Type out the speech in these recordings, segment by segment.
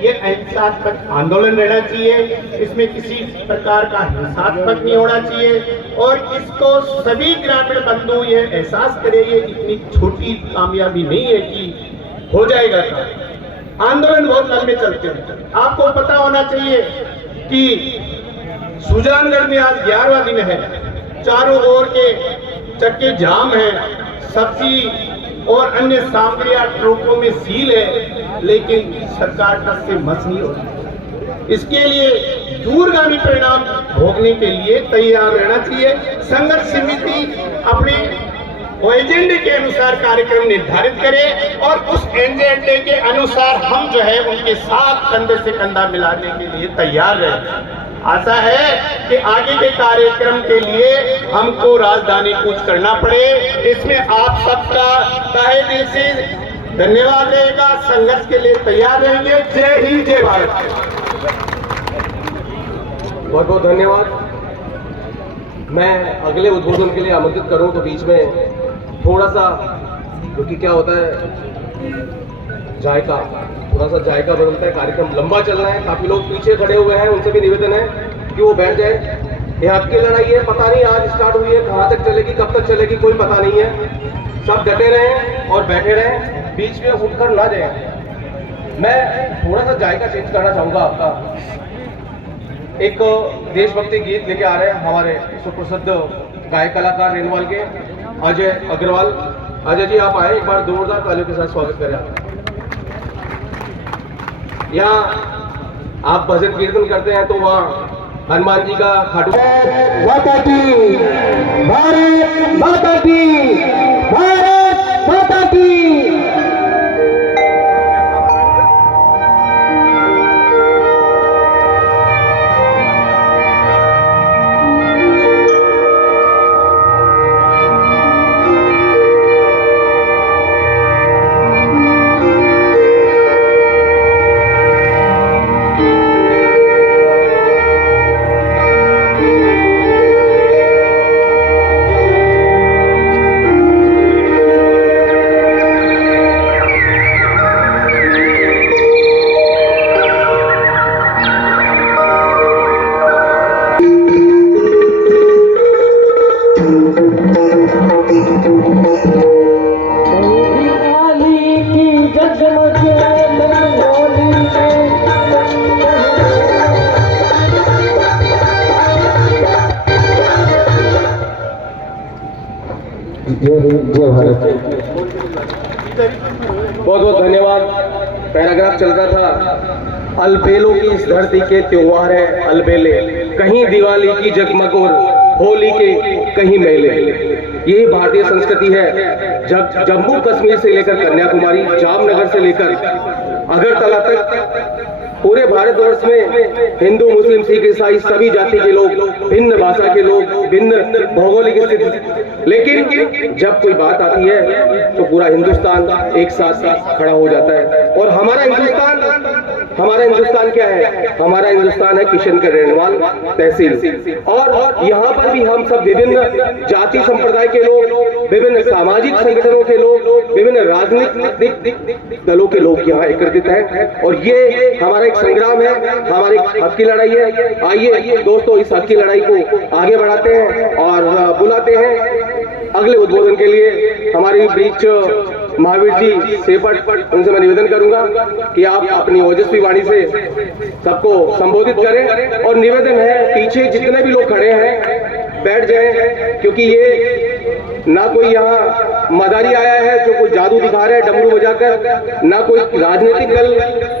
ये अहिंसात्मक आंदोलन रहना चाहिए, इसमें किसी प्रकार का हिंसात्मक नहीं होना चाहिए और इसको सभी ग्रामीण बंधु ये एहसास करे ये इतनी छोटी कामयाबी नहीं है कि हो जाएगा। आंदोलन बहुत लंबे चलते हैं। आपको पता होना चाहिए कि सुजानगढ़ में आज 11वां दिन है, चारों ओर के चक्के जाम है, सब्जी और अन्य सामग्रियां ट्रकों में सील है, लेकिन सरकार टस से मस नहीं होती। इसके लिए दूरगामी परिणाम भोगने के लिए तैयार रहना चाहिए। संघर्ष समिति अपने एजेंडे के अनुसार कार्यक्रम निर्धारित करे और उस एजेंडे के अनुसार हम जो है उनके साथ कंधे से कंधा मिलाने के लिए तैयार रहे। आशा है कि आगे के कार्यक्रम के लिए हमको राजधानी कूच करना पड़े, इसमें आप सबका तहे दिल से धन्यवाद रहेगा। संघर्ष के लिए तैयार रहेंगे। जय हिंद, जय भारत। बहुत बहुत धन्यवाद। मैं अगले उद्बोधन के लिए आमंत्रित करूं तो बीच में थोड़ा सा, क्योंकि क्या होता है जायका, थोड़ा सा जायका बदलता है, कार्यक्रम लंबा चल रहा है, काफी लोग पीछे खड़े हुए हैं, उनसे भी निवेदन है कि वो बैठ जाए। ये हक की लड़ाई है, पता नहीं आज स्टार्ट हुई है, कहाँ तक चलेगी, कब तक चलेगी, कोई पता नहीं है। सब डटे रहें और बैठे रहें, बीच में उठकर ना जाए। मैं थोड़ा सा जायका चेंज करना चाहूँगा आपका। एक देशभक्ति गीत लेके आ रहे हैं हमारे सुप्रसिद्ध गायक कलाकार रेनवाल के अजय अग्रवाल। अजय जी आप आए, एक बार जोरदार तालियों के साथ स्वागत करें आप। यहाँ आप भजन कीर्तन करते हैं तो वहाँ हनुमान जी का खाटू माता की, भारत माता की, भारत माता की। बहुत बहुत धन्यवाद। पैराग्राफ चल रहा था, अलबेलों की इस धरती के त्योहार है अलबेले, कहीं दिवाली की जगमग और होली के कहीं मेले। यही भारतीय संस्कृति है। जब जम्मू कश्मीर से लेकर कन्याकुमारी, जामनगर से लेकर अगरतला तक पूरे भारतवर्ष में हिंदू, मुस्लिम, सिख, ईसाई सभी जाति के लोग, भिन्न भाषा के लोग, भिन्न भौगोलिक स्थिति, लेकिन जब कोई बात आती है तो पूरा हिंदुस्तान एक साथ खड़ा हो जाता है। और हमारा हिंदुस्तान क्या है? हमारा हिंदुस्तान है किशनगढ़ रेणवाल तहसील। और यहाँ पर भी हम सब विभिन्न जाति संप्रदाय के लोग, विभिन्न सामाजिक संगठनों के लोग, विभिन्न राजनीतिक दलों के लोग यहाँ एकत्रित हैं। और ये हमारा एक संग्राम है, हमारी हक की लड़ाई है। आइए दोस्तों, इस हक की लड़ाई को आगे बढ़ाते हैं और बुलाते हैं अगले उद्बोधन के लिए हमारी बीच महावीर जी सेपट। उनसे मैं निवेदन करूंगा कि आप अपनी ओजस्वी वाणी से सबको संबोधित करें। और निवेदन है, पीछे जितने भी लोग खड़े हैं बैठ जाएं, क्योंकि ये ना कोई यहाँ मदारी आया है जो कोई जादू दिखा रहा है डमरू बजाकर, ना कोई राजनीतिक दल,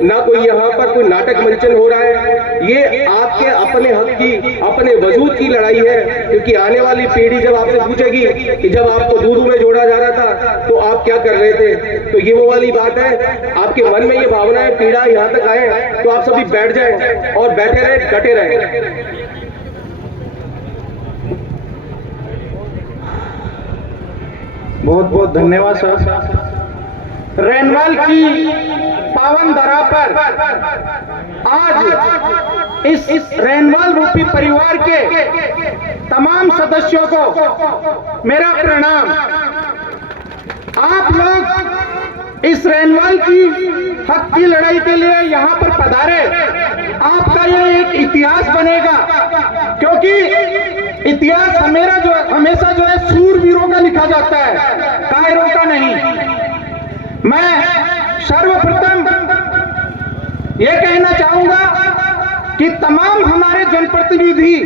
ना कोई यहाँ पर कोई नाटक मंचन हो रहा है। ये आपके अपने हक की, अपने वजूद की लड़ाई है। क्योंकि आने वाली पीढ़ी जब आपसे पूछेगी कि जब आपको दूध में जोड़ा जा रहा था तो आप क्या कर रहे थे, तो ये वो वाली बात है। आपके मन में ये भावना है, पीड़ा यहाँ तक आए तो आप सभी बैठ जाए और बैठे रहे, डटे रहे। बहुत बहुत धन्यवाद सर। रेनवाल की पावन धरा पर आज इस रेनवाल रूपी परिवार के तमाम सदस्यों को मेरा प्रणाम। आप लोग इस रेनवाल की हक की लड़ाई के लिए यहाँ पर पधारे, आपका यह एक इतिहास बनेगा, क्योंकि इतिहास हमेशा जो है सूरवीरों का लिखा जाता है, कायरों का नहीं। मैं सर्वप्रथम यह कहना चाहूंगा कि तमाम हमारे जनप्रतिनिधि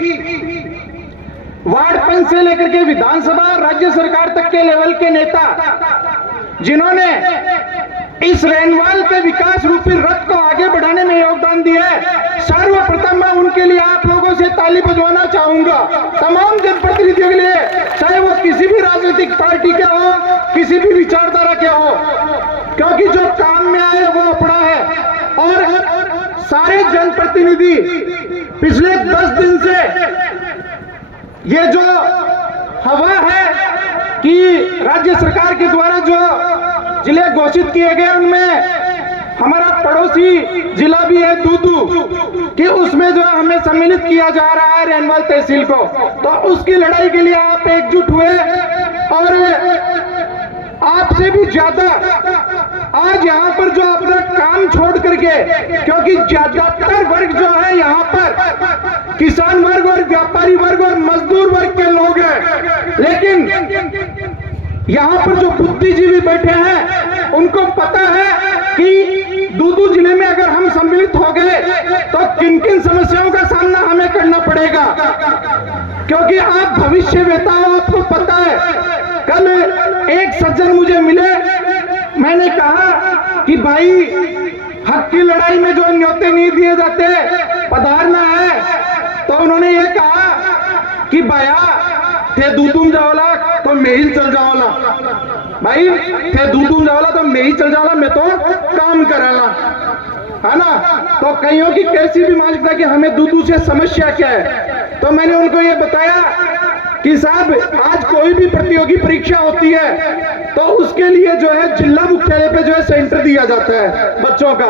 वार्ड पंच से लेकर के विधानसभा, राज्य सरकार तक के लेवल के नेता जिन्होंने इस रेनवाल के विकास रूपी रथ को आगे बढ़ाने में योगदान दिया है, सर्वप्रथम मैं उनके लिए आप लोगों से ताली बजवाना चाहूंगा। तमाम जनप्रतिनिधियों के लिए, चाहे वो किसी भी राजनीतिक पार्टी के हो, किसी भी विचारधारा के हो, क्योंकि जो काम में आए वो अपना है। और सारे जनप्रतिनिधि पिछले 10 दिन से ये जो हवा है कि राज्य सरकार के द्वारा जो जिले घोषित किए गए, उनमें हमारा पड़ोसी जिला भी है दूदू, कि उसमें जो हमें सम्मिलित किया जा रहा है रेनवाल तहसील को, तो उसकी लड़ाई के लिए आप एकजुट हुए। और आपसे भी ज्यादा आज यहाँ पर जो अपना काम छोड़ करके, क्योंकि ज्यादातर वर्ग जो है यहाँ पर किसान वर्ग और व्यापारी वर्ग और मजदूर वर्ग के लोग हैं, लेकिन यहाँ पर जो बुद्धिजीवी बैठे हैं उनको पता है कि दूदू जिले में अगर हम सम्मिलित हो गए तो किन किन समस्याओं का सामना हमें करना पड़ेगा, क्योंकि आप भविष्य वेता हो, आपको पता है। कल एक सज्जन मुझे मिले, मैंने कहा कि भाई हक की लड़ाई में जो न्योते नहीं दिए जाते, पधारना है, तो उन्होंने ये कहा कि भैया थे दूदूम जाओला तो मैं ही चल जाओला, भाई थे दूदूम जाओला तो मैं ही चल जाओला, मैं तो काम कराला, है ना। तो कईयों की कैसी भी मानसिकता कि हमें दूदू से समस्या क्या है, तो मैंने उनको ये बताया कि साहब आज कोई भी प्रतियोगी परीक्षा होती है तो उसके लिए जो है जिला मुख्यालय पे जो है सेंटर दिया जाता है बच्चों का।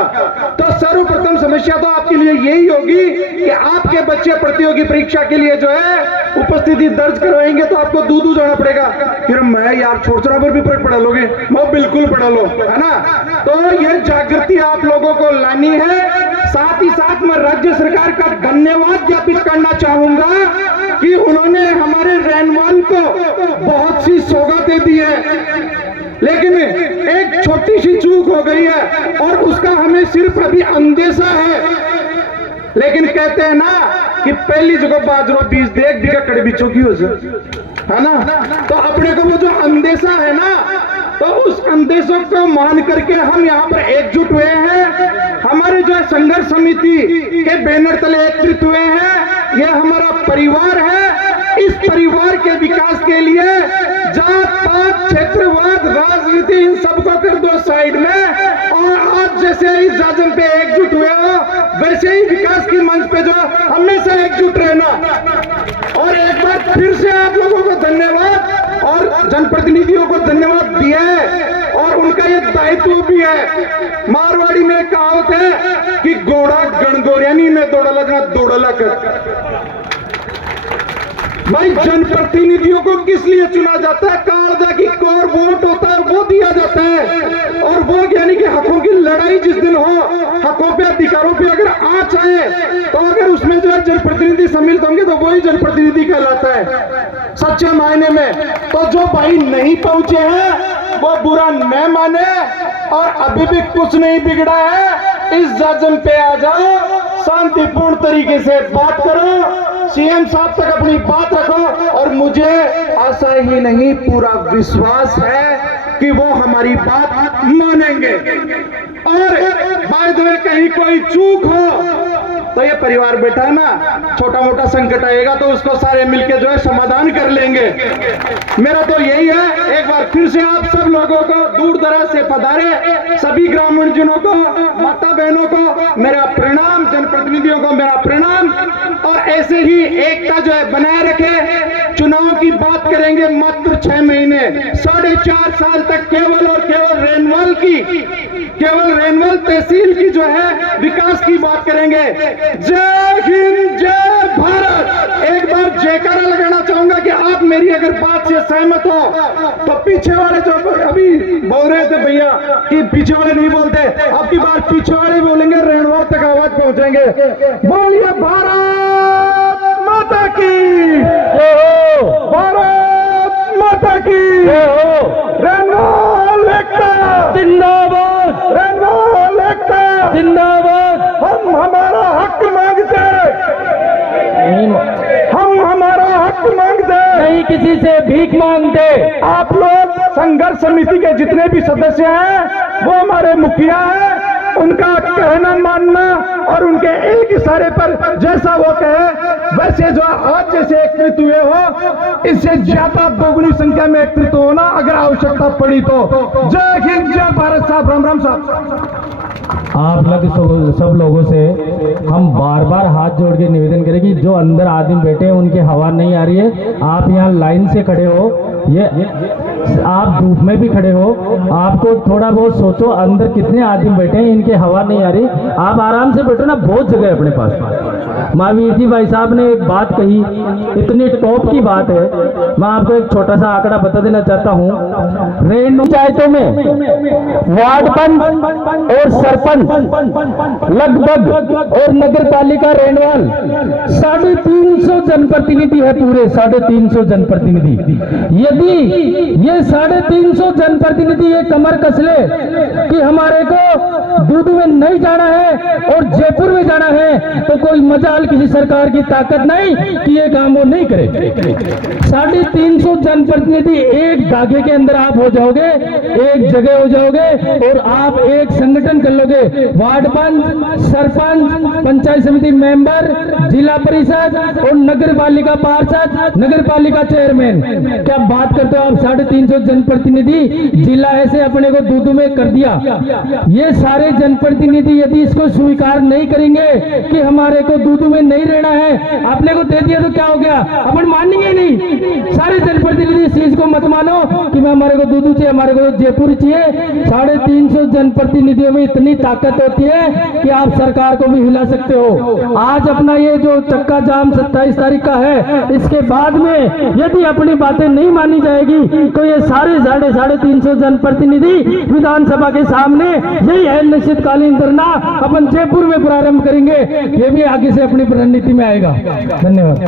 तो सर्वप्रथम समस्या तो आपके लिए यही होगी कि आपके बच्चे प्रतियोगी परीक्षा के लिए जो है उपस्थिति दर्ज करवाएंगे तो आपको दूदू जाना पड़ेगा। फिर मैं यार छोटा पर भी पढ़ा लोगे, मैं बिल्कुल पढ़ा लो, है ना। तो ये जागृति आप लोगों को लानी है। साथ ही साथ मैं राज्य सरकार का धन्यवाद ज्ञापित करना चाहूंगा कि उन्होंने हमारे रेनवाल को बहुत सी सौगातें दी है, लेकिन एक छोटी सी चूक हो गई है और उसका हमें सिर्फ अभी अंदेशा है। लेकिन कहते हैं ना कि पहली जगह बाजरो बीज देख बिका कड़े बीचों की हो है ना। तो अपने को वो जो अंदेशा है ना, तो उस अंदेशों को मान करके हम यहाँ पर एकजुट हुए हैं। हमारे जो संघर्ष समिति के बैनर तले एकत्रित हुए हैं। यह हमारा परिवार है। इस परिवार के विकास के लिए जात पात क्षेत्रवाद राजनीति इन सबको कर दो साइड में, और आप जैसे इस जाजम पे एकजुट हुए हो वैसे ही विकास की मंच पे जो हमेशा एकजुट रहना। और एक बार फिर से आप लोगों को धन्यवाद और जनप्रतिनिधियों को धन्यवाद दिया है, और उनका ये दायित्व भी है। मारवाड़ी में कहावत है कि घोड़ा गणगोरियानी में दौड़ला जहाँ दौड़ला कर। भाई जनप्रतिनिधियों को किस लिए चुना जाता है? कालजा की कोर वोट होता है, वो दिया जाता है। और वो यानी कि हकों की लड़ाई जिस दिन हो, हकों पे अधिकारों पे अगर आ जाए, तो अगर उसमें जो है जनप्रतिनिधि सम्मिलित होंगे तो वही जनप्रतिनिधि कहलाता है सच्चे मायने में। तो जो भाई नहीं पहुंचे हैं वो बुरा न माने, और अभी भी कुछ नहीं बिगड़ा है। इस जाजम पे आ जाओ, शांतिपूर्ण तरीके से बात करो, सीएम साहब तक अपनी बात रखो, और मुझे आशा ही नहीं पूरा विश्वास है कि वो हमारी बात मानेंगे। और बाय द वे कहीं कोई चूक हो तो ये परिवार बैठा है ना, छोटा मोटा संकट आएगा तो उसको सारे मिलके जो है समाधान कर लेंगे। मेरा तो यही है। एक बार फिर से आप सब लोगों को दूर दराज से पधारे सभी ग्रामीणजनों को, माता बहनों को मेरा प्रणाम, जनप्रतिनिधियों को मेरा प्रणाम। और ऐसे ही एकता जो है बनाए रखे। चुनाव की बात करेंगे मात्र 6 महीने, 4.5 साल तक केवल और केवल रेनवाल की, केवल रेनवाल तहसील की जो है विकास की बात करेंगे। जय हिंद, जय भारत। एक बार जयकारा लगाना चाहूंगा कि आप मेरी अगर बात से सहमत हो तो पीछे वाले जो अभी बोल रहे थे भैया कि पीछे वाले नहीं बोलते, अब की बार पीछे वाले बोलेंगे, रेणुवाल तक आवाज पहुंचेंगे। बोलिए भारत माता की, भारत माता की, रेणुवाल एकता जिंदाबाद, रेणुवाल एकता जिंदाबाद। हम हमारा हक मांगते, हम हमारा हक मांगते, नहीं किसी से भीख मांगते। आप लोग संघर्ष समिति के जितने भी सदस्य हैं वो हमारे मुखिया हैं, उनका कहना मानना और उनके एक इशारे पर जैसा वो कहे वैसे जो आज जैसे एकत्रित हुए हो, इससे ज्यादा दोगुनी संख्या में एकत्रित होना अगर आवश्यकता पड़ी तो। जय हिंद, जय भारत साहब, राम राम साहब। आप लोग सब लोगों से हम बार बार हाथ जोड़ के निवेदन करें कि जो अंदर आदमी बैठे हैं उनकी हवा नहीं आ रही है। आप यहाँ लाइन से खड़े हो, ये आप धूप में भी खड़े हो, आपको थोड़ा बहुत सोचो अंदर कितने आदमी बैठे हैं, इनकी हवा नहीं आ रही। आप आराम से बैठो ना, बहुत जगह है अपने पास। महावीर जी भाई साहब ने एक बात कही, इतनी टॉप की बात है। मैं आपको एक छोटा सा आंकड़ा बता देना चाहता हूँ। रेणु पंचायतों में वार्ड पंच और सरपंच लगभग और नगर पालिका रेणुवाल 350 जनप्रतिनिधि है, पूरे 350 जनप्रतिनिधि। यदि ये 350 जनप्रतिनिधि ये कमर कस ले कि हमारे को दूध में नहीं जाना है और जयपुर में जाना है, तो कोई मजाल किसी सरकार की ताकत नहीं कि ये काम वो नहीं करे। 350 जनप्रतिनिधि एक धागे के अंदर आप हो जाओगे, एक जगह हो जाओगे और आप एक संगठन कर लोगे। वार्ड पंच, सरपंच, पंचायत समिति मेंबर, जिला परिषद और नगर पालिका पार्षद, नगर पालिका चेयरमैन। क्या बात करते हो आप? 350 जनप्रतिनिधि, जिला ऐसे अपने को दूध में कर दिया। ये सारे जनप्रतिनिधि यदि इसको स्वीकार नहीं करेंगे कि हमारे को दूध में नहीं रहना है, आपने को दे दिया तो क्या हो गया? अपन मानेंगे नहीं। सारे जनप्रतिनिधि इस चीज को मत मानो कि मैं हमारे को दूध चाहिए, हमारे को जयपुर चाहिए। 350 जनप्रतिनिधियों में इतनी ताकत होती है कि आप सरकार को भी हिला सकते हो। आज अपना ये जो चक्का जाम 27 तारीख का है, इसके बाद में यदि अपनी बातें नहीं मानी जाएगी तो ये सारे 350 जनप्रतिनिधि विधानसभा के सामने यही अनिश्चितकालीन धरना अपन जयपुर में प्रारंभ करेंगे। ये भी आगे से अपनी रणनीति में आएगा। धन्यवाद।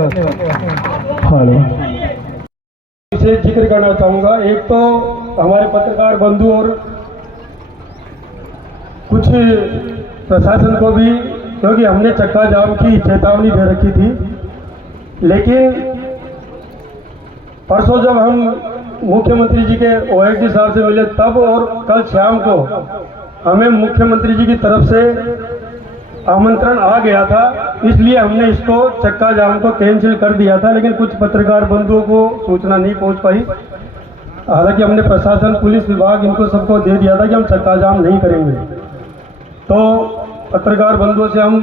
हेलो, इसे जिक्र करना चाहूंगा। एक तो हमारे पत्रकार बंधु और कुछ प्रशासन को भी, क्योंकि हमने चक्का जाम की चेतावनी दे रखी थी, लेकिन परसों जब हम मुख्यमंत्री जी के ओएसडी साहब से मिले तब और कल शाम को हमें मुख्यमंत्री जी की तरफ से आमंत्रण आ गया था, इसलिए हमने इसको चक्का जाम को कैंसिल कर दिया था। लेकिन कुछ पत्रकार बंधुओं को सूचना नहीं पहुंच पाई। हालांकि हमने प्रशासन, पुलिस विभाग, इनको सबको दे दिया था कि हम चक्का जाम नहीं करेंगे। तो पत्रकार बंधुओं से हम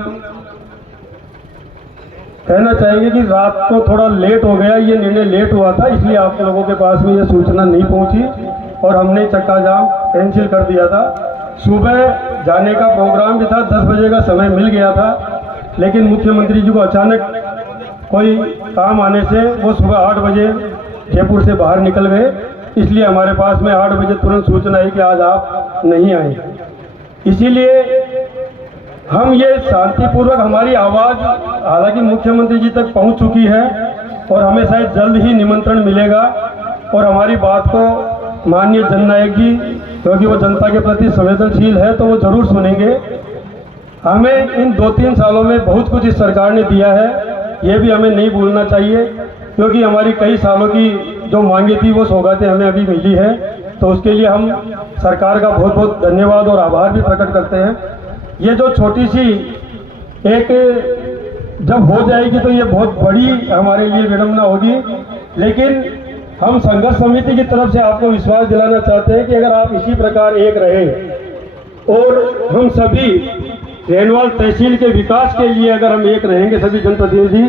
कहना चाहेंगे कि रात को थोड़ा लेट हो गया, ये निर्णय लेट हुआ था, इसलिए आप लोगों के पास में ये सूचना नहीं पहुंची और हमने चक्का जाम कैंसिल कर दिया था। सुबह जाने का प्रोग्राम भी था, 10 बजे का समय मिल गया था, लेकिन मुख्यमंत्री जी को अचानक कोई काम आने से वो सुबह 8 बजे जयपुर से बाहर निकल गए। इसलिए हमारे पास में 8 बजे तुरंत सूचना आई कि आज आप नहीं आए। इसीलिए हम ये शांतिपूर्वक, हमारी आवाज़ हालांकि मुख्यमंत्री जी तक पहुंच चुकी है और हमें शायद जल्द ही निमंत्रण मिलेगा और हमारी बात को माननीय जननायक जी, क्योंकि वो जनता के प्रति संवेदनशील है, तो वो जरूर सुनेंगे। हमें इन 2-3 सालों में बहुत कुछ इस सरकार ने दिया है, ये भी हमें नहीं भूलना चाहिए, क्योंकि हमारी कई सालों की जो मांगे थी वो सौगातें हमें अभी मिली है। तो उसके लिए हम सरकार का बहुत बहुत धन्यवाद और आभार भी प्रकट करते हैं। ये जो छोटी सी एक जब हो जाएगी तो ये बहुत बड़ी हमारे लिए विडंबना होगी, लेकिन हम संघर्ष समिति की तरफ से आपको विश्वास दिलाना चाहते हैं कि अगर आप इसी प्रकार एक रहे और हम सभी रेणुवाल तहसील के विकास के लिए अगर हम एक रहेंगे सभी जनप्रतिनिधि,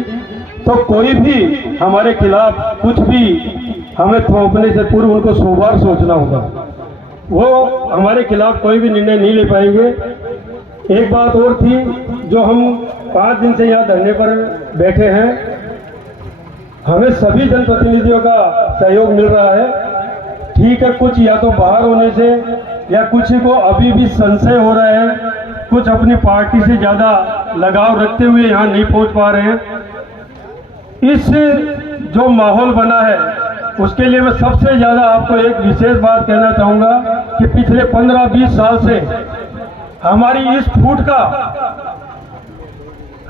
तो कोई भी हमारे खिलाफ कुछ भी हमें थोपने से पूर्व उनको 100 बार सोचना होगा। वो हमारे खिलाफ कोई भी निर्णय नहीं ले पाएंगे। एक बात और थी, जो हम 5 दिन से यहाँ धरने पर बैठे हैं, हमें सभी जनप्रतिनिधियों का सहयोग मिल रहा है। ठीक है, कुछ या तो बाहर होने से या कुछ को अभी भी संशय हो रहा है, कुछ अपनी पार्टी से ज़्यादा लगाव रखते हुए यहाँ नहीं पहुँच पा रहे हैं। इस जो माहौल बना है उसके लिए मैं सबसे ज़्यादा आपको एक विशेष बात कहना चाहूँगा कि पिछले 15-20 साल से हमारी इस फूट का,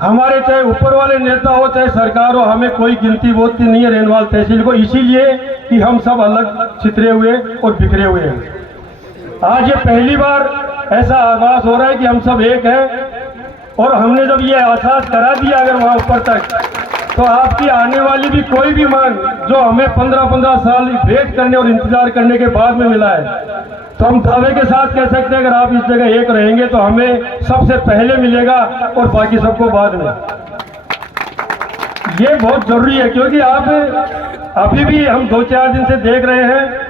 हमारे चाहे ऊपर वाले नेता हो चाहे सरकार हो, हमें कोई गिनती बोलती नहीं है रेनवाल तहसील को, इसीलिए कि हम सब अलग छितरे हुए और बिखरे हुए हैं। आज ये पहली बार ऐसा आभास हो रहा है कि हम सब एक हैं। और हमने जब ये एहसास करा दिया अगर वहाँ ऊपर तक, तो आपकी आने वाली भी कोई भी मांग जो हमें 15-15 साल वेट करने और इंतजार करने के बाद में मिला है, तो हम दावे के साथ कह सकते हैं अगर आप इस जगह एक रहेंगे तो हमें सबसे पहले मिलेगा और बाकी सबको बाद में। ये बहुत जरूरी है, क्योंकि आप अभी भी हम 2-4 दिन से देख रहे हैं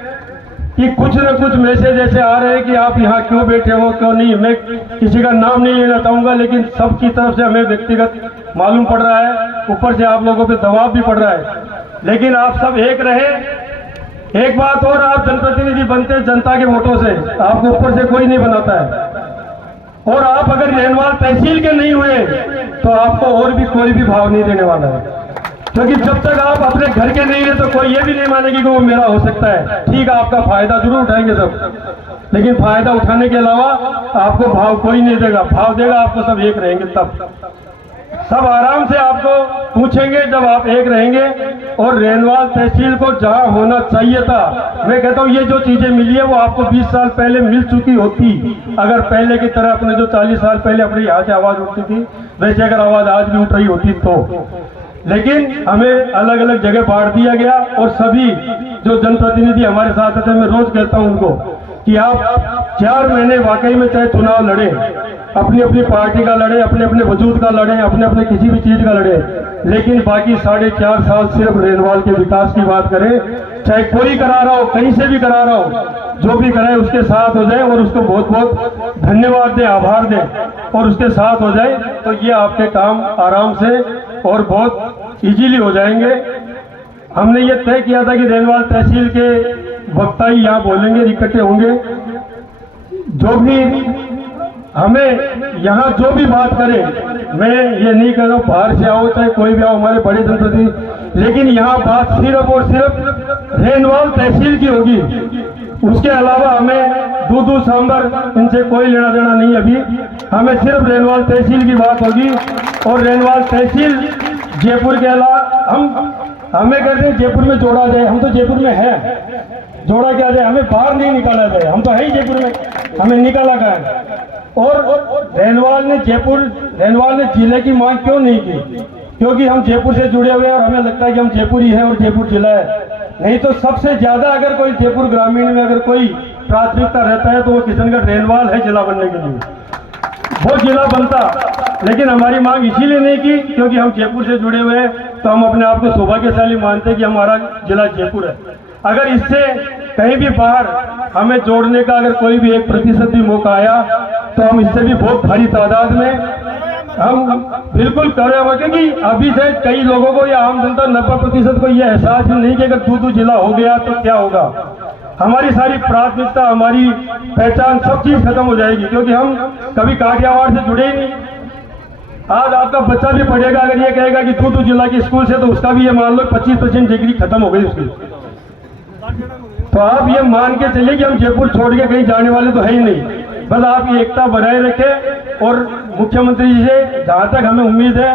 कि कुछ न कुछ मैसेज ऐसे आ रहे हैं कि आप यहाँ क्यों बैठे हो, क्यों नहीं। मैं किसी का नाम नहीं लेना चाहूँगा, लेकिन सबकी तरफ से हमें व्यक्तिगत मालूम पड़ रहा है, ऊपर से आप लोगों पे दबाव भी पड़ रहा है। लेकिन आप सब एक रहे। एक बात और, आप जनप्रतिनिधि बनते हैं जनता के वोटों से, आपको ऊपर से कोई नहीं बनाता है। और आप अगर रेनवाल तहसील के नहीं हुए तो आपको और भी कोई भी भाव नहीं देने वाला है, क्योंकि जब तक आप अपने घर के नहीं रहे तो कोई ये भी नहीं मानेगी कि वो मेरा हो सकता है। ठीक है, आपका फायदा जरूर उठाएंगे सब, लेकिन फायदा उठाने के अलावा आपको भाव कोई नहीं देगा। भाव देगा आपको सब एक रहेंगे, तब सब आराम से आपको पूछेंगे जब आप एक रहेंगे। और रेनवाल तहसील को जहां होना चाहिए था, मैं कहता हूं ये जो चीजें मिली है वो आपको 20 साल पहले मिल चुकी होती, अगर पहले की तरह अपने जो 40 साल पहले अपने यहाँ से आवाज उठती थी वैसे अगर आवाज आज भी उठ रही होती तो। लेकिन हमें अलग अलग जगह बांट दिया गया। और सभी जो जनप्रतिनिधि हमारे साथ थे, मैं रोज कहता हूं उनको कि आप 4 महीने वाकई में चाहे चुनाव लड़े, अपनी अपनी पार्टी का लड़े, अपने अपने वजूद का लड़े, अपने अपने किसी भी चीज का लड़े, लेकिन बाकी 4.5 साल सिर्फ रेनवाल के विकास की बात करें। चाहे कोई करा रहा हो, कहीं से भी करा रहा हो, जो भी कराए उसके साथ हो जाए और उसको बहुत बहुत धन्यवाद दें, आभार दें और उसके साथ हो जाए, तो ये आपके काम आराम से और बहुत इजीली हो जाएंगे। हमने ये तय किया था कि रेनवाल तहसील के वक्ता ही यहाँ बोलेंगे, इकट्ठे होंगे। जो भी हमें यहाँ जो भी बात करे, मैं ये नहीं कह रहा हूँ बाहर से आओ चाहे कोई भी आओ, हमारे बड़े जनप्रतिनिधि, लेकिन यहाँ बात सिर्फ और सिर्फ रेनवाल तहसील की होगी। उसके अलावा हमें दूध सांबर इनसे कोई लेना देना नहीं। अभी हमें सिर्फ रेनवाल तहसील की बात होगी। और रेनवाल तहसील जयपुर के अलावा हमें कहते हैं जयपुर में जोड़ा जाए, हम तो जयपुर में है, जोड़ा क्या जाए, हमें बाहर नहीं निकाला जाए, हम तो है ही जयपुर में, हमें निकाला गया है। और रेनवाल ने जिले की मांग क्यों नहीं की? क्योंकि हम जयपुर से जुड़े हुए हैं और हमें लगता है कि हम जयपुरी हैं और जयपुर जिला है। नहीं तो सबसे ज्यादा अगर कोई जयपुर ग्रामीण में अगर कोई प्राथमिकता रहता है तो वो किशनगढ़ रेनवाल है जिला बनने के लिए, वो जिला बनता। लेकिन हमारी मांग इसीलिए नहीं की क्योंकि हम जयपुर से जुड़े हुए हैं, तो हम अपने आप को सौभाग्यशाली मानते हैं कि हमारा जिला जयपुर है। अगर इससे कहीं भी बाहर हमें जोड़ने का अगर कोई भी 1% भी मौका आया तो हम इससे भी बहुत भारी तादाद में हम बिल्कुल करे हुए, क्योंकि अभी से कई लोगों को या आम जनता 90% को यह एहसास ही नहीं कि अगर दूध जिला हो गया तो क्या होगा। हमारी सारी प्राथमिकता, हमारी पहचान, सब चीज खत्म हो जाएगी, क्योंकि हम कभी काठियावाड़ से जुड़े ही नहीं। आज आपका बच्चा भी पढ़ेगा, अगर ये कहेगा कि दूध जिला के स्कूल से, तो उसका भी ये मान लो 25% डिग्री खत्म हो गई उसकी। तो आप ये मान के चलिए कि हम जयपुर छोड़ के कहीं जाने वाले तो है ही नहीं। बस आप ये एकता बनाए रखें। और मुख्यमंत्री जी से जहाँ तक हमें उम्मीद है,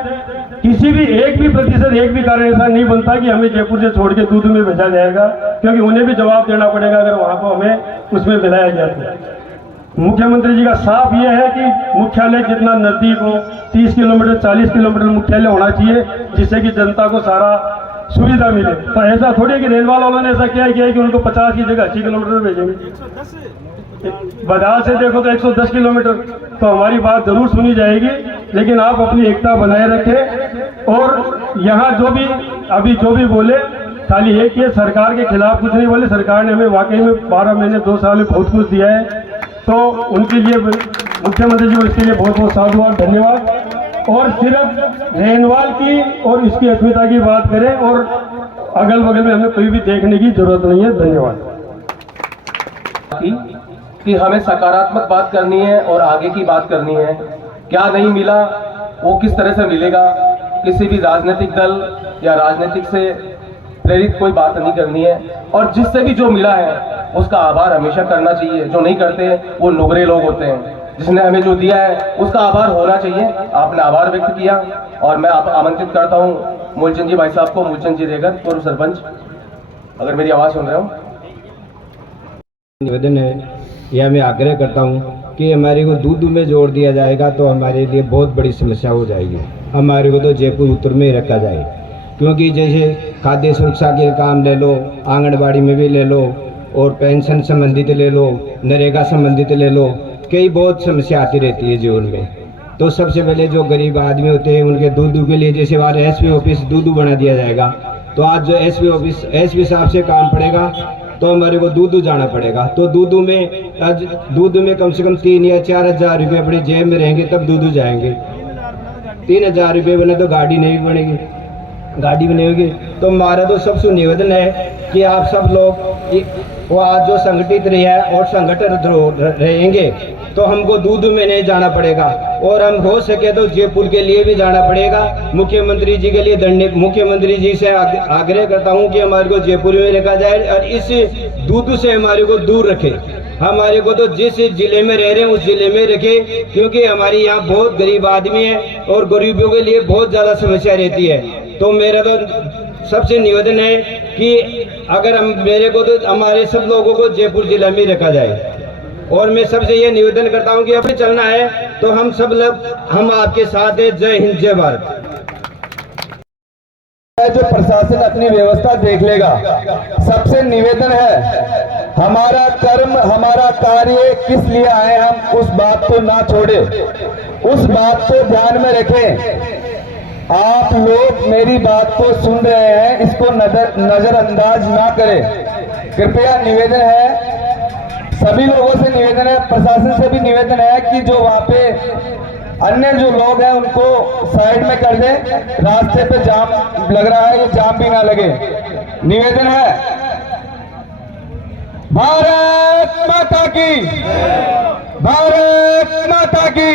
किसी भी 1% एक भी कारण ऐसा नहीं बनता कि हमें जयपुर से छोड़ के दूध में भेजा जाएगा, क्योंकि उन्हें भी जवाब देना पड़ेगा अगर वहाँ को हमें उसमें मिलाया जाए तो। मुख्यमंत्री जी का साफ ये है कि मुख्यालय जितना नजदीक हो, 30 किलोमीटर 40 किलोमीटर मुख्यालय होना चाहिए, जिससे कि जनता को सारा सुविधा मिले। तो ऐसा थोड़ी है कि रेनवाल वालों ने ऐसा किया है कि उनको 50 की जगह 80 किलोमीटर भेजेंगे। बाजार से देखो तो 110 किलोमीटर, तो हमारी बात जरूर सुनी जाएगी, लेकिन आप अपनी एकता बनाए रखें। और यहाँ जो भी बोले, खाली एक ये सरकार के खिलाफ कुछ नहीं बोले। सरकार ने हमें वाकई में 12 महीने 2 साल में बहुत कुछ दिया है, तो उनके लिए मुख्यमंत्री जी को इसके लिए बहुत बहुत साधुवाद, धन्यवाद। और सिर्फ रेनवाल की और इसकी अस्मिता की बात करें और अगल बगल में हमें कोई भी देखने की जरूरत नहीं है। धन्यवाद। कि हमें सकारात्मक बात करनी है और आगे की बात करनी है। क्या नहीं मिला वो किस तरह से मिलेगा, किसी भी राजनीतिक दल या राजनीतिक से प्रेरित कोई बात नहीं करनी है। और जिससे भी जो मिला है उसका आभार हमेशा करना चाहिए। जो नहीं करते वो नुगरे लोग होते हैं। जिसने हमें जो दिया है उसका आभार होना चाहिए। आपने आभार व्यक्त किया और मैं आप आमंत्रित करता हूँ मूलचंद जी भाई साहब को, मूलचंद जी रेगर, पूर्व सरपंच, अगर मेरी आवाज़ सुन रहे हो। निवेदन है या मैं आग्रह करता हूँ कि हमारे को दूध में जोड़ दिया जाएगा तो हमारे लिए बहुत बड़ी समस्या हो जाएगी। हमारे को तो जयपुर उत्तर में ही रखा जाए, क्योंकि जैसे खाद्य सुरक्षा के काम ले लो, आंगनबाड़ी में भी ले लो, और पेंशन संबंधित ले लो, नरेगा संबंधित ले लो, कई बहुत समस्या आती रहती है जीवन में। तो सबसे पहले जो गरीब आदमी होते हैं उनके दूध के लिए जैसे हमारे एसपी ऑफिस दूध बना दिया जाएगा, तो आज जो एसपी ऑफिस एसपी साहब से काम पड़ेगा तो हमारे को दूध जाना पड़ेगा। तो दूध में कम से कम 3 या 4 हज़ार रुपये अपनी जेब में रहेंगे तब दूध जाएंगे। 3 हज़ार रुपये बने तो गाड़ी नहीं बनेगी, गाड़ी बनेगी। तो हमारा तो सबसे निवेदन है कि आप सब लोग वो आज जो संगठित रहे हैं और संगठन रहेंगे तो हमको दूध में नहीं जाना पड़ेगा, और हम हो सके तो जयपुर के लिए भी जाना पड़ेगा। मुख्यमंत्री जी के लिए मुख्यमंत्री जी से आग्रह करता हूं कि हमारे को जयपुर में रखा जाए और इस दूध से हमारे को दूर रखे। हमारे को तो जिस जिले में रह रहे हैं उस जिले में रखे, क्योंकि हमारे यहाँ बहुत गरीब आदमी है और गरीबों के लिए बहुत ज़्यादा समस्या रहती है। तो मेरा तो सबसे निवेदन है कि अगर मेरे को तो हमारे सब लोगों को जयपुर जिले में रखा जाए। और मैं सबसे ये निवेदन करता हूं कि अब चलना है तो हम सब लोग हम आपके साथ हैं। जय हिंद, जय भारत। जो प्रशासन अपनी व्यवस्था देख लेगा। सबसे निवेदन है, हमारा कर्म हमारा कार्य किस लिए आए हम उस बात को ना छोड़े, उस बात को ध्यान में रखें। आप लोग मेरी बात को सुन रहे हैं, इसको नजरअंदाज ना करें। कृपया निवेदन है, सभी लोगों से निवेदन है, प्रशासन से भी निवेदन है कि जो वहाँ पे अन्य जो लोग हैं उनको साइड में कर दें। रास्ते पे जाम लग रहा है, ये जाम भी ना लगे। निवेदन है, भारत माता की, भारत माता की,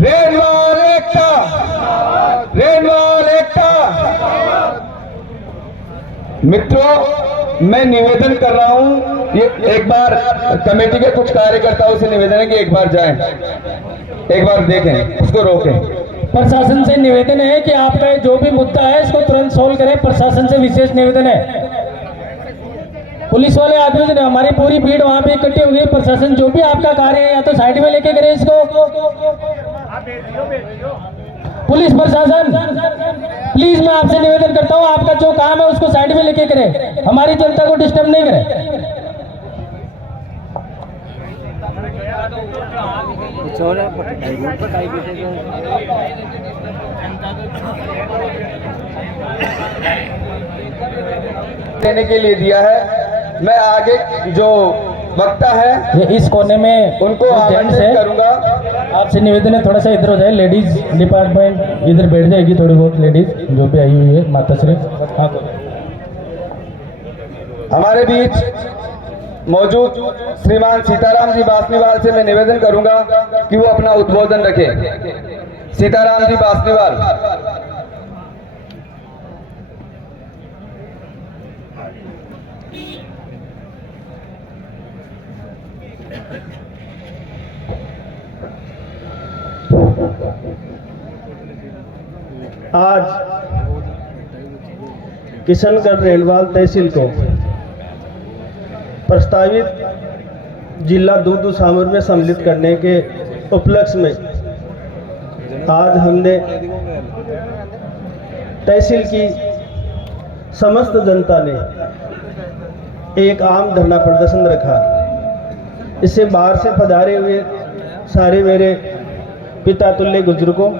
रेलवाल एकता, रेलवाल एकता। मित्रों, मैं निवेदन कर रहा हूं, ये एक बार कमेटी के कुछ कार्यकर्ताओं से निवेदन है कि एक बार जाएं, एक बार देखें, उसको रोकें। प्रशासन से निवेदन है कि आपका जो भी मुद्दा है इसको तुरंत सोल्व करें। प्रशासन से विशेष निवेदन है। पुलिस वाले आदमी जो हमारी पूरी भीड़ वहां पे इकट्ठी हुई है, प्रशासन जो भी आपका कार्य है या तो साइड में लेके करे इसको। पुलिस प्रशासन प्लीज मैं आपसे निवेदन करता हूं, आपका जो काम है उसको साइड में लेके करें, हमारी जनता को डिस्टर्ब नहीं करें। देने के लिए दिया है। मैं आगे जो वक्ता है ये इस कोने में उनको जेंट्स है, करूंगा। आपसे निवेदन है थोड़ा सा इधर हो जाए। लेडीज डिपार्टमेंट इधर बैठ जाएगी, थोड़ी बहुत लेडीज जो भी आई हुई है, माता श्री। हाँ, हमारे बीच मौजूद श्रीमान सीताराम जी बासनीवाल से मैं निवेदन करूंगा कि वो अपना उद्बोधन रखें। सीताराम जी बासनीवाल। आज किशनगढ़ रेलवाल तहसील को प्रस्तावित जिला दूध सामर में सम्मिलित करने के उपलक्ष्य में आज हमने तहसील की समस्त जनता ने एक आम धरना प्रदर्शन रखा। इससे बाहर से पधारे हुए सारे मेरे पिता तुल्य बुजुर्गों,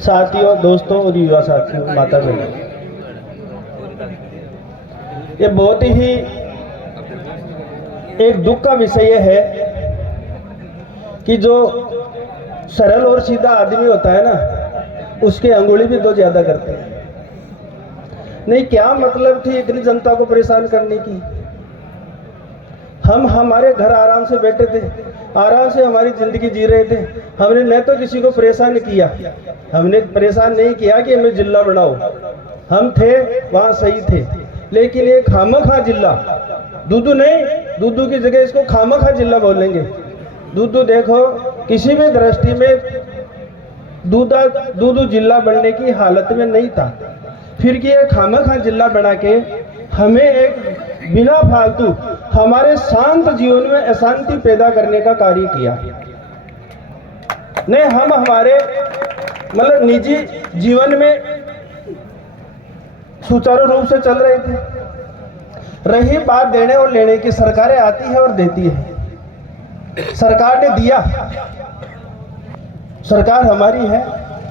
साथियों, दोस्तों और युवा साथियों, माता बहनों, ये बहुत ही एक दुख का विषय है कि जो सरल और सीधा आदमी होता है ना, उसके अंगुली भी दो ज्यादा करते हैं। नहीं, क्या मतलब थी इतनी जनता को परेशान करने की। हम हमारे घर आराम से बैठे थे, आराम से हमारी ज़िंदगी जी रहे थे। हमने न तो किसी को परेशान किया, हमने परेशान नहीं किया कि हमें जिला बनाओ। हम थे वहाँ सही थे, लेकिन ये खामखा जिला, दूधू नहीं, दूधू की जगह इसको खामखा जिला बोलेंगे। दूधू देखो किसी भी दृष्टि में दूधू जिला बनने की हालत में नहीं था, फिर कि ये खामखा जिला बना के हमें एक बिना फालतू हमारे शांत जीवन में अशांति पैदा करने का कार्य किया। नहीं, हम हमारे मतलब निजी जीवन में सुचारू रूप से चल रहे थे। रही बात देने और लेने की, सरकारें आती है और देती है। सरकार ने दिया, सरकार हमारी है,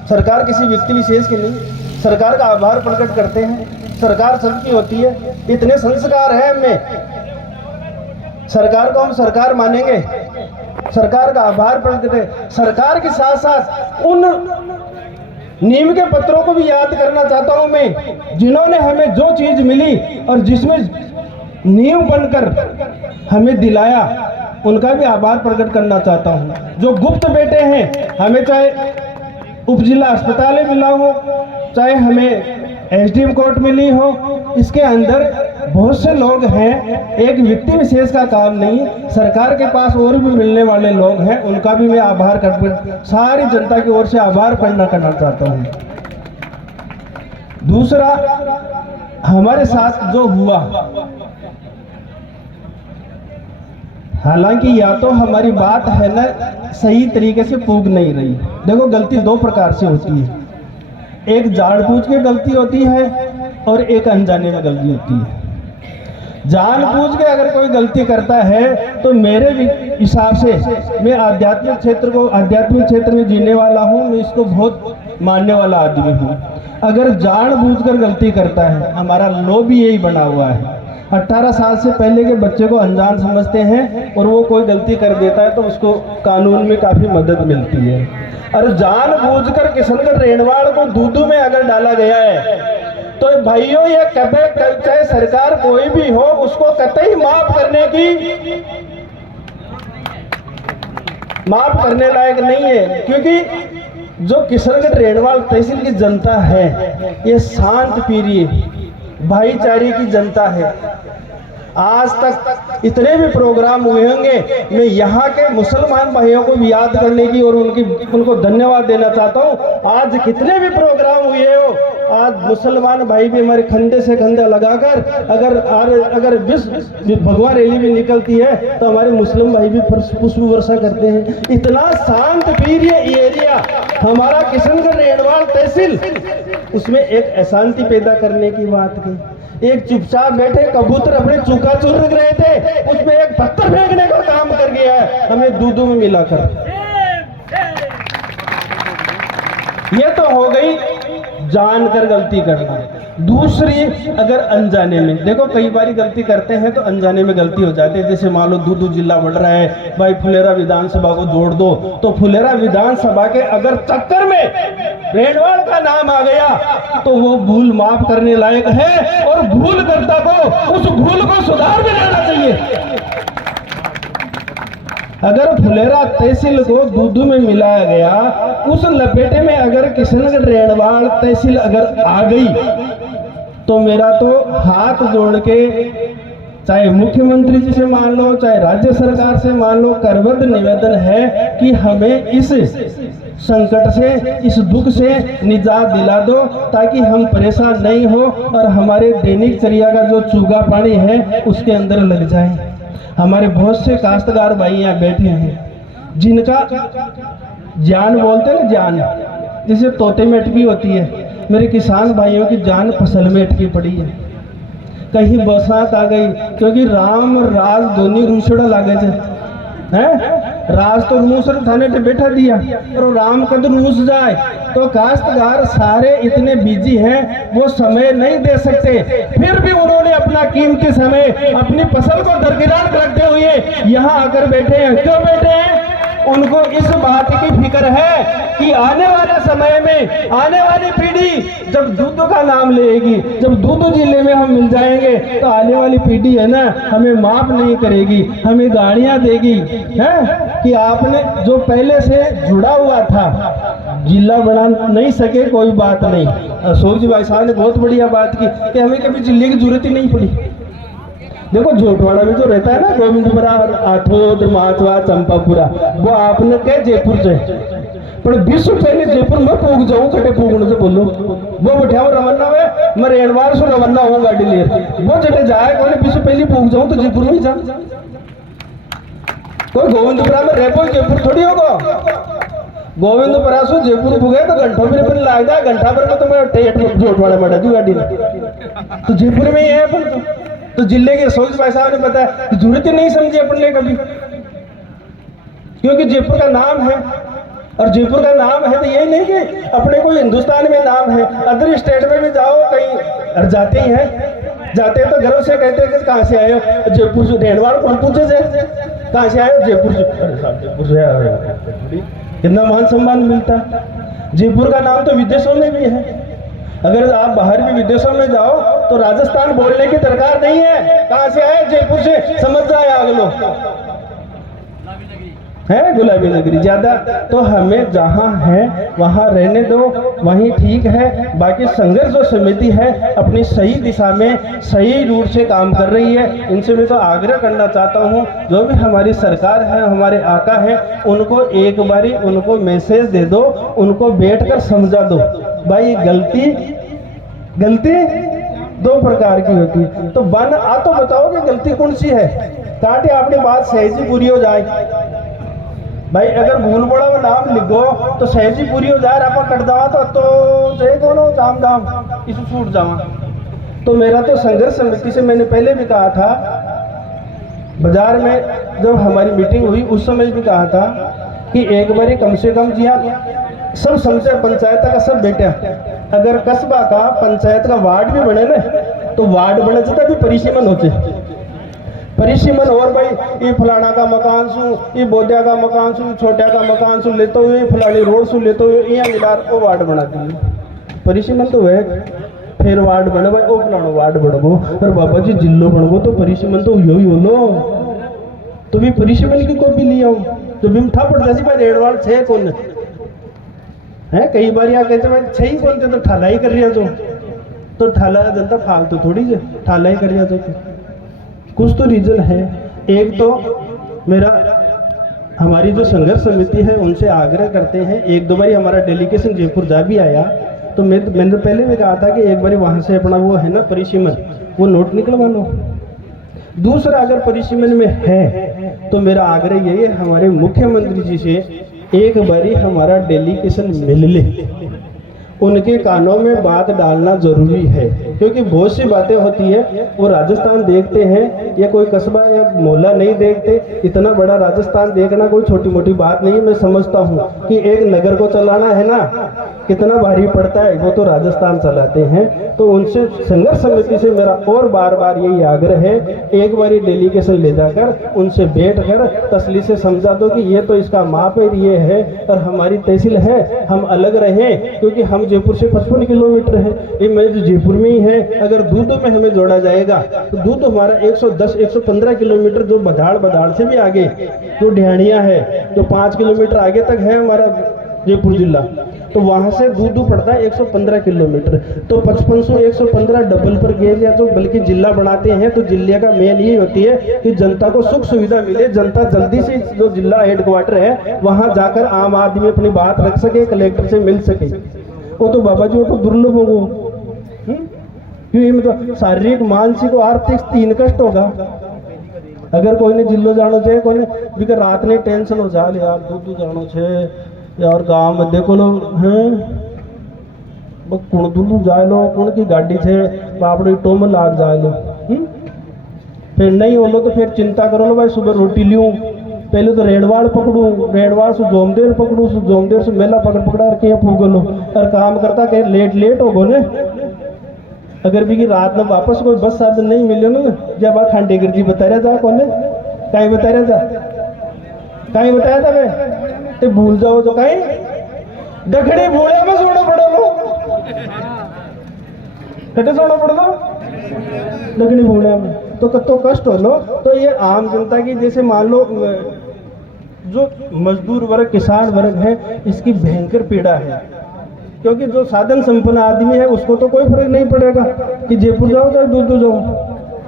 सरकार किसी व्यक्ति विशेष की नहीं। सरकार का आभार प्रकट करते हैं, सरकार सबकी होती है। इतने संस्कार हैं हमें, सरकार को हम सरकार मानेंगे, सरकार का आभार प्रकट करें। सरकार के साथ साथ उन नीम के पत्रों को भी याद करना चाहता हूं मैं, जिन्होंने हमें जो चीज मिली और जिसमें नींव बनकर हमें दिलाया, उनका भी आभार प्रकट करना चाहता हूं। जो गुप्त बेटे हैं, हमें चाहे उपजिला अस्पताल मिला हो, चाहे हमें एसडीएम कोर्ट मिली हो, इसके अंदर बहुत से लोग हैं। एक व्यक्ति विशेष का काम नहीं, सरकार के पास और भी मिलने वाले लोग हैं, उनका भी मैं आभार कर सारी जनता की ओर से आभार करना चाहता हूँ। दूसरा, हमारे साथ जो हुआ, हालांकि या तो हमारी बात है ना सही तरीके से पूग नहीं रही। देखो, गलती दो प्रकार से होती है, एक जानबूझ के गलती होती है और एक अनजाने में गलती होती है। जानबूझ के अगर कोई गलती करता है तो मेरे हिसाब से, मैं आध्यात्मिक क्षेत्र में जीने वाला हूँ, मैं इसको बहुत मानने वाला आदमी हूँ। अगर जानबूझकर गलती करता है, हमारा लॉ भी यही बना हुआ है, 18 साल से पहले के बच्चे को अनजान समझते हैं और वो कोई गलती कर देता है तो उसको कानून में काफ़ी मदद मिलती है। और जानबूझकर किशनगढ़ रेणवाड़ को दूधू में अगर डाला गया है तो भाइयों, ये कभी चाहे सरकार कोई भी हो, उसको कतई माफ करने लायक नहीं है। क्योंकि जो किशनगढ़ रेणवाड़ तहसील की जनता है, ये शांत प्रिय भाईचारे की जनता है। आज तक इतने भी प्रोग्राम हुए होंगे, मैं यहाँ के मुसलमान भाइयों को भी याद करने की और उनको धन्यवाद देना चाहता हूँ। आज कितने भी प्रोग्राम हुए हो, आज मुसलमान भाई भी हमारे कंधे से कंधा लगाकर अगर भगवा रैली भी निकलती है तो हमारे मुस्लिम भाई भी पुष्प वर्षा करते हैं। इतना शांत प्रिय एरिया हमारा किशनगढ़ रेणवाड़ तहसील, उसमें एक अशांति पैदा करने की बात की। एक चुपचाप बैठे कबूतर अपने चूका चुर रहे थे, उसमें एक पत्थर फेंकने का काम कर गया है हमें दूधू में मिलाकर। ये तो हो गई जानकर गलती करना। दूसरी, अगर अनजाने में, देखो कई बार गलती करते हैं तो अनजाने में गलती हो जाती है। जैसे मान लो दूधू जिला बढ़ रहा है, भाई फुलेरा विधानसभा को जोड़ दो, तो फुलेरा विधानसभा के अगर चक्कर में रेणवाड़ का नाम आ गया तो वो भूल माफ करने लायक है और भूल करता को उस भूल को सुधार भी लेना चाहिए। अगर फुलेरा तहसील को दूधू में मिलाया गया, उस लपेटे में अगर किशनगढ़ रेणवाड़ तहसील अगर आ गई तो मेरा तो हाथ जोड़ के, चाहे मुख्यमंत्री जी से मान लो, चाहे राज्य सरकार से मान लो, करबद्ध निवेदन है कि हमें इस संकट से, इस दुख से निजात दिला दो, ताकि हम परेशान नहीं हो और हमारे दैनिक चर्या का जो चूगा पानी है उसके अंदर लग जाए। हमारे बहुत से काश्तकार भाई यहाँ बैठे हैं जिनका जान बोलते हैं ना, जान जैसे तोते में अटकी होती है, मेरे किसान भाइयों की जान फसल में अटकी पड़ी है। कहीं बरसात आ गई, क्योंकि राम राज दोनों रूसड़ा लागे हैं, राज तो रूसड़ थाने पे बैठा दिया और राम कद रूस जाए तो काश्तकार सारे इतने बिजी हैं वो समय नहीं दे सकते। फिर भी उन्होंने अपना कीमती समय अपनी फसल को दरकिनार रखते हुए यहाँ आकर बैठे हैं। क्यों बैठे हैं? उनको इस बात की फिक्र है कि आने वाले समय में आने वाली पीढ़ी जब दूधू का नाम लेगी, जब दूधू जिले में हम मिल जाएंगे तो आने वाली पीढ़ी है ना हमें माफ नहीं करेगी, हमें गालियां देगी है कि आपने जो पहले से जुड़ा हुआ था जिला बना नहीं सके, कोई बात नहीं। अशोक जी भाई साहब ने बहुत बढ़िया बात की कि हमें कभी जिले की जरूरत ही नहीं पड़ी। देखो झोटवाड़ा में जो रहता है ना गोविंदपुरा, आठोद, माचवा, चंपापुरा, वो आपने कह जयपुर से, पर 20 पहले जयपुर में पूग जाऊं कटे पूगने से बोलो वो बैठा हुआ रवाना है, मैं रेणवार से रवाना हूँ गाड़ी ले, वो चले जाए कोई 20 पहले पूग जाऊं तो जयपुर में ही जा, कोई गोविंदपुरा में रह कोई जयपुर थोड़ी होगा। गोविंदपुरा से जयपुर पुगे तो घंटों में अपन लाग जाए, घंटा भर में तो मैं टेट झोटवाड़ा में डालू गाड़ी तो जयपुर में ही है अपन तो जिले के अशोक भाई साहब ने बताया जरूरत ही नहीं समझी अपन ने कभी, क्योंकि जयपुर का नाम है और जयपुर का नाम है तो यही नहीं कि अपने को हिंदुस्तान में नाम है, अदर स्टेट में भी जाओ कहीं और जाते ही हैं, जाते हैं तो गर्व से कहते हैं कि कहाँ से आए हो, जयपुर से। रेणवाड़ कौन पूछे से कहाँ से आए हो, जयपुर से। जयपुर से आए, कितना मान सम्मान मिलता है। जयपुर का नाम तो विदेशों में भी है, अगर आप बाहर भी विदेशों में जाओ तो राजस्थान बोलने की दरकार नहीं है, कहाँ से आए, जयपुर से, समझ जाए आगे लोग है गुलाबी नगरी ज्यादा। तो हमें जहाँ है वहाँ रहने दो, वहीं ठीक है। बाकी संघर्ष जो समिति है अपनी सही दिशा में सही रूट से काम कर रही है। इनसे मैं तो आग्रह करना चाहता हूँ जो भी हमारी सरकार है, हमारे आका है, उनको एक बारी उनको मैसेज दे दो, उनको बैठकर समझा दो भाई गलती 2 प्रकार की होती है। तो बन आ तो बताओ कि गलती कौन सी है, ताकि आपकी बात सहजी पूरी हो जाए। भाई अगर भूल बड़ा में नाम लिखो तो सहजी पूरी हो जाए, आप कट जावा तो देखो नो जाम दाम इस छूट जावा। तो मेरा तो संघर्ष समिति से मैंने पहले भी कहा था, बाजार में जब हमारी मीटिंग हुई उस समय भी कहा था कि एक बारी कम से कम जी सब समझे पंचायत का सब बेटा, अगर कस्बा का पंचायत का वार्ड भी बने ना तो वार्ड बने तो भी परिसीमन होते परिसीमन। और भाई ये फलाना का मकान सु, ये बोध्या का मकान सु, छोटा का मकान सु लेते हुए फलानी रोड सु लेते हुए यहाँ मिला वो वार्ड बनाती है परिसीमन तो है। फिर वार्ड बने भाई ओ फलाना वार्ड बनबो और बाबा जी जिलो बनबो तो परिसीमन तो यही हो लो, तो भी परिसीमन की कॉपी लिया जो बिमठा पड़ जाती भाई रेडवाड़ छे कौन है। कई बार यहाँ कहते भाई छही कौन थे तो ठाला ही कर रहा तो ठाला जनता फालतू थोड़ी है, ठाला ही कर रहा तो कुछ तो रीजन है। एक तो मेरा हमारी जो संघर्ष समिति है उनसे आग्रह करते हैं, 1-2 बार हमारा डेलीगेशन जयपुर जा भी आया तो मैंने पहले भी कहा था कि एक बार वहाँ से अपना वो है ना परिसीमन वो नोट निकलवा लो। दूसरा अगर परिसीमन में है तो मेरा आग्रह यही है हमारे मुख्यमंत्री जी से एक बारी हमारा डेलीगेशन मिल ले, उनके कानों में बात डालना जरूरी है, क्योंकि बहुत सी बातें होती है वो राजस्थान देखते हैं या कोई कस्बा या मोहल्ला नहीं देखते। इतना बड़ा राजस्थान देखना कोई छोटी मोटी बात नहीं। मैं समझता हूँ कि एक नगर को चलाना है ना कितना भारी पड़ता है, वो तो राजस्थान चलाते हैं। तो उनसे संघर्ष समिति से मेरा और बार बार यही आग्रह है, एक बारी डेलीगेशन ले जाकर उनसे बैठ कर तसल्ली से समझा दो कि ये तो इसका माप है, ये है और हमारी तहसील है, हम अलग रहें। क्योंकि हम जयपुर से 55 किलोमीटर है, ये मैं तो जयपुर में ही है। अगर दूधू में हमें जोड़ा जाएगा तो दूधू हमारा 110-115 किलोमीटर जो बधाड़ से भी आगे जो ढियानिया है जो 5 किलोमीटर आगे तक है हमारा जयपुर जिला, तो वहां से दूधू पड़ता है 115 किलोमीटर। तो 55-115 डबल पर गेल या तो बल्कि जिला बनाते हैं तो जिले का मेन ये होती है कि जनता को सुख सुविधा मिले, जनता जल्दी से जो जिला हेडक्वार्टर है वहां जाकर आम आदमी अपनी बात रख सके, कलेक्टर से मिल सके। वो तो बाबा जी वो तो दुर्लभ होगा, क्योंकि मतलब शारीरिक मानसिक और आर्थिक 3 कष्ट होगा। अगर कोई ने जिलो जानो छे, कोई ने रात ने टेंशन हो जाए यार दूधू जानो छे यार गांव में देखो लो हैं कुण दूधू जाए लो, कुण की गाड़ी छे बापड़ी टोम लाग जाए लो, फिर नहीं हो लो तो फिर चिंता करो लो भाई सुबह रोटी लियूं, पहले तो रेणवाड़ पकड़ू, रेणवाड़ से जोमदेर पकड़ू, जोमदेर से मेला पकड़ा के फूक लो और काम करता कहीं लेट हो गो ने। अगर भी रात में वापस कोई बस साधन नहीं मिले ना जब आप खांडेगर जी बता रहा था कौन कहीं बता रहा था कहीं बताया था मैं ते भूल जाओ तो कहीं दखड़े भूले में सोना पड़ो लो कटे सोना पड़ दो दखड़ी भूले में तो कतो कष्ट हो लो। तो ये आम जनता की जैसे मान लो जो मजदूर वर्ग किसान वर्ग है इसकी भयंकर पीड़ा है, क्योंकि जो साधन संपन्न आदमी है उसको तो कोई फर्क नहीं पड़ेगा कि जयपुर जाओ चाहे दूर जाओ,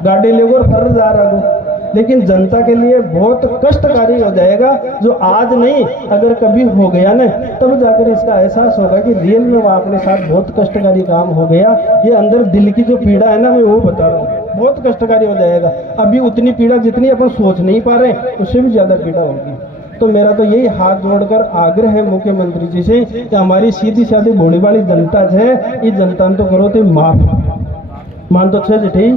गाड़ी लेगो और फर्र जा रहा हो। लेकिन जनता के लिए बहुत कष्टकारी हो जाएगा, जो आज नहीं अगर कभी हो गया ना तब जाकर इसका एहसास होगा कि रियल में वहाँ अपने साथ बहुत कष्टकारी काम हो गया। ये अंदर दिल की जो पीड़ा है ना मैं वो बता रहा हूँ, बहुत कष्टकारी हो जाएगा। अभी उतनी पीड़ा जितनी अपन सोच नहीं पा रहे उससे भी ज़्यादा पीड़ा होगी। तो मेरा तो यही हाथ जोड़कर आग्रह है मुख्यमंत्री जी से कि हमारी सीधी सादी भोली वाली जनता है, ये जनता तो करो तो माफ मान तो छह जिठे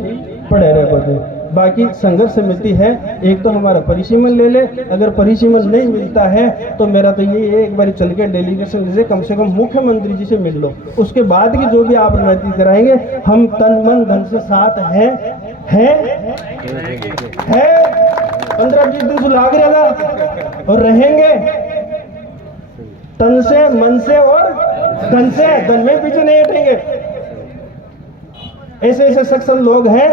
पड़े रहे बदे। बाकी संघर्ष समिति है, एक तो हमारा परिसीमन ले ले, अगर परिसीमन नहीं मिलता है तो मेरा तो ये एक बार चल के डेलीगेशन से कम मुख्यमंत्री जी से मिल लो, उसके बाद की जो भी आप रणनीति कराएंगे हम तन मन धन से साथ है 15-20 दिन से लाग रहेगा और रहेंगे तन से मन से और धन से, धन में पीछे नहीं हटेंगे। ऐसे ऐसे सक्षम लोग हैं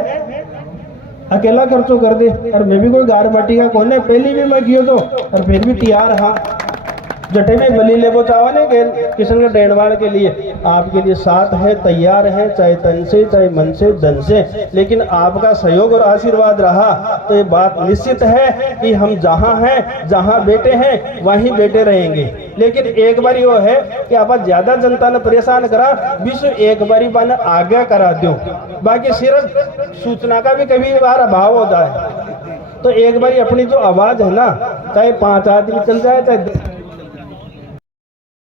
अकेला खर्चो कर दे, और मैं भी कोई गार माटी का कौन है, पहली भी मैं कियो तो और फिर भी तैयार हाँ जटे में बली ले वो चावल है किशन का डेढ़वाड़ के लिए आपके लिए साथ है, तैयार है, चाहे तन से चाहे मन से धन से। लेकिन आपका सहयोग और आशीर्वाद रहा तो ये बात निश्चित है कि हम जहाँ हैं जहाँ बैठे हैं वहीं बैठे रहेंगे। लेकिन एक बारी वो है कि आप ज्यादा जनता ने परेशान करा विश्व एक बारी बन आगे करा दो, बाकी सिर्फ सूचना का भी कभी बार अभाव हो जाए तो एक बारी अपनी जो आवाज है ना, चाहे 5 आदमी चल जाए चाहे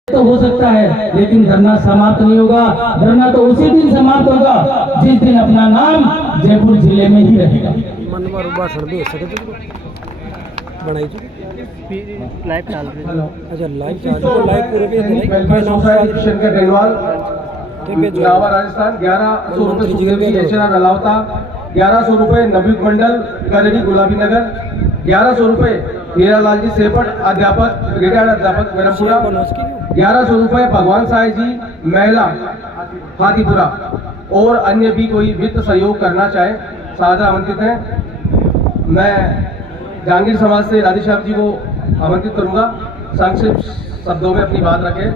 तो हो सकता है, लेकिन धरना समाप्त नहीं होगा। धरना तो उसी दिन समाप्त होगा जिस दिन अपना नाम जयपुर जिले में ही रहेगा। राजस्थान 1100 रुपये रलावता, 1100 रुपये नबी मंडल करेड़ी गुलाबी नगर, 1100 रुपये हीरालाल जी सेपट अध्यापक रिटायर्ड अध्यापक वेरमपुरा, 1100 रुपये भगवान साई जी महिला हाथीपुरा। और अन्य भी कोई वित्त सहयोग करना चाहे साझा आमंत्रित हैं। मैं जहांगीर समाज से राधेश्याम जी को आमंत्रित करूंगा, संक्षिप्त शब्दों में अपनी बात रखें।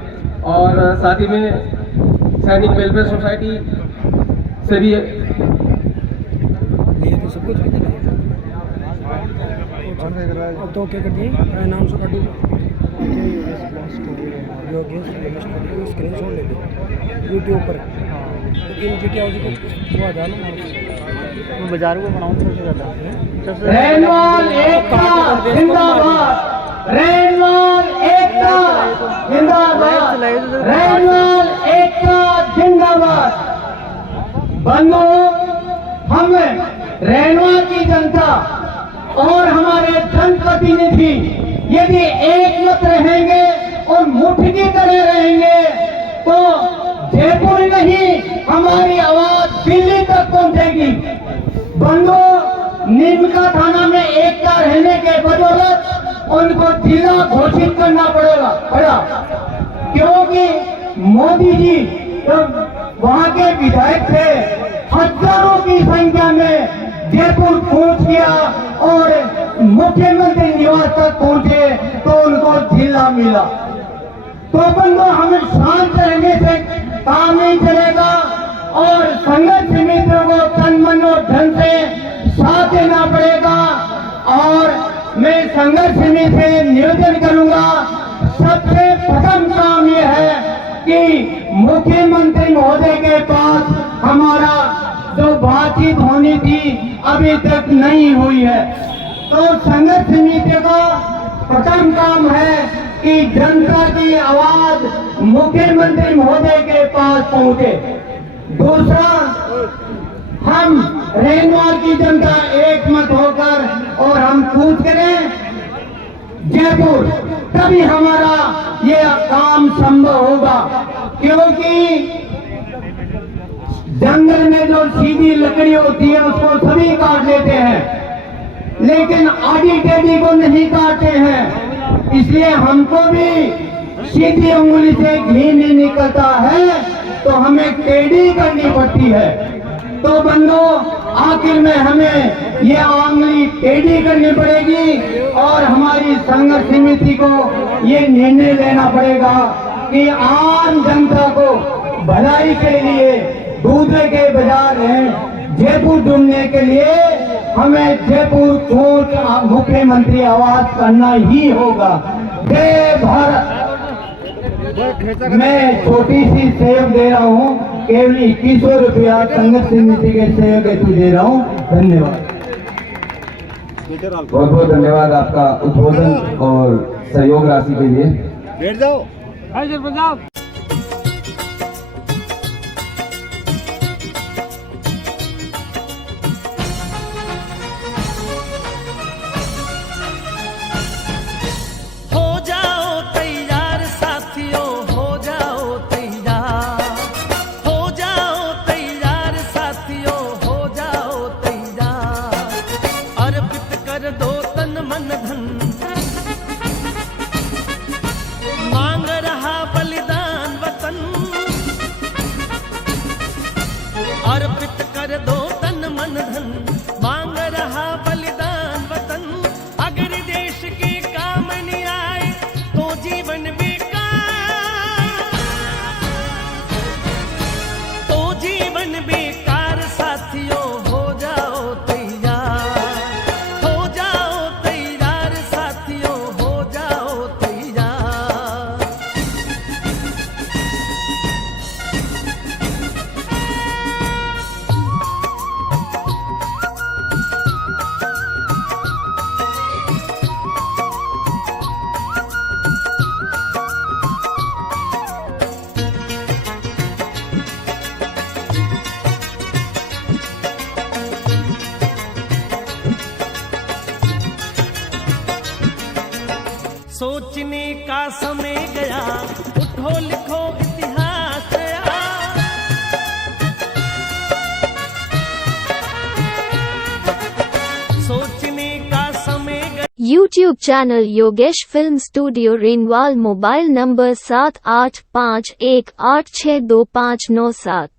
और साथ ही में सैनिक वेलफेयर सोसाइटी से भी तो क्या कर दिए नाम से काटू स्क्रीनशॉट ले लो यूट्यूब पर, लेकिन जो क्या वो आ जाना मैं बाजार को बनाऊँ सबसे ज़्यादा रेनवाल एकता जिंदाबाद, रेनवाल एकता जिंदाबाद, रेनवाल एकता जिंदाबाद। बंधुओं, हम रेनवाल की जनता और हमारे जनप्रतिनिधि यदि एक मत रहेंगे और मुट्ठी की तरह रहेंगे तो जयपुर नहीं हमारी आवाज दिल्ली तक पहुंचेगी। बंधुओं, नीमका थाना में एकता रहने के बदौलत उनको जिला घोषित करना पड़ा, क्योंकि मोदी जी जब वहां के विधायक थे हजारों की संख्या में जयपुर पहुंच गया और मुख्यमंत्री निवास तक पहुंचे तो उनको जिला मिला। तो बंदो हमें शांत रहने से काम नहीं चलेगा और संघर्ष समितियों को तन मन और धन से साथ देना पड़ेगा। और मैं संघर्ष समिति से निवेदन करूंगा, सबसे प्रथम काम यह है कि मुख्यमंत्री महोदय के पास हमारा जो बातचीत होनी थी अभी तक नहीं हुई है। तो संघर्ष समिति का प्रथम काम है कि जनता की आवाज मुख्यमंत्री महोदय के पास पहुंचे। दूसरा, हम रेनवाल की जनता एक मत होकर और हम कूच करें जयपुर, तभी हमारा ये काम संभव होगा। क्योंकि जंगल में जो सीधी लकड़ी होती है उसको सभी काट लेते हैं, लेकिन आड़ी टेढ़ी को नहीं काटते हैं। इसलिए हमको भी सीधी उंगली से घी नहीं निकलता है तो हमें टेढ़ी करनी पड़ती है। तो बंदों, आखिर में हमें ये उंगली टेढ़ी करनी पड़ेगी और हमारी संघर्ष समिति को ये निर्णय लेना पड़ेगा कि आम जनता को भलाई के लिए दूसरे के बाजार हैं जयपुर ढूंढने के लिए हमें जयपुर कोच मुख्यमंत्री आवास करना ही होगा। जय भारत। मैं छोटी सी सहयोग दे रहा हूँ, केवल 2100 रुपया संघर्ष समिति के सहयोग हेतु दे रहा हूँ। धन्यवाद। बहुत बहुत धन्यवाद आपका उद्बोधन और सहयोग राशि के लिए। बैठ जाओ। अर्पित कर दो तन मन धन, मांग रहा बलिदान वतन। अगर देश के काम नहीं आए तो जीवन बेकार, तो जीवन बेकार। साथियों हो जाओ तैयार, हो जाओ तैयार। साथियों हो जाओ तैयार। सोचने का समय गया, उठो लिखो इतिहास नया। सोचने का समय गया। YouTube channel Yogesh film studio renewal. Mobile number 7851862597।